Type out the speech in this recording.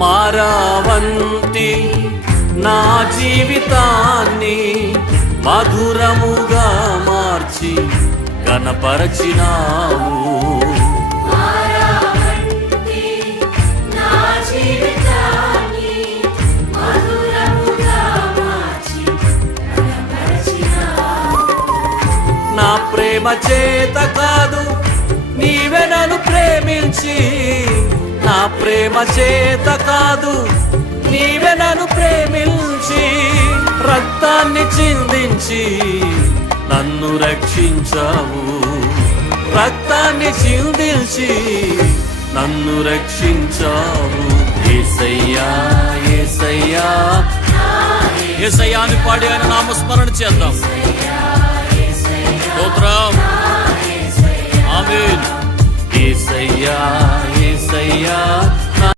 మారావంతి నా జీవితాన్ని మధురముగా మార్చి ఘనపరచినావు. నా ప్రేమ చేత కాదు నీవే నన్ను ప్రేమించి, నా ప్రేమ చేత కాదు నీవే నన్ను ప్రేమించి, రక్తాన్ని చిందించి నన్ను రక్షించావు. రక్తాన్ని చిందించి నన్ను రక్షించావు. యేసయ్యా యేసయ్యా యేసయ్యా అని పాడి ఆయన నామస్మరణ చేద్దాం. స్తోత్రం, ఆమేన్. యేసయ్యా యేసయ్యా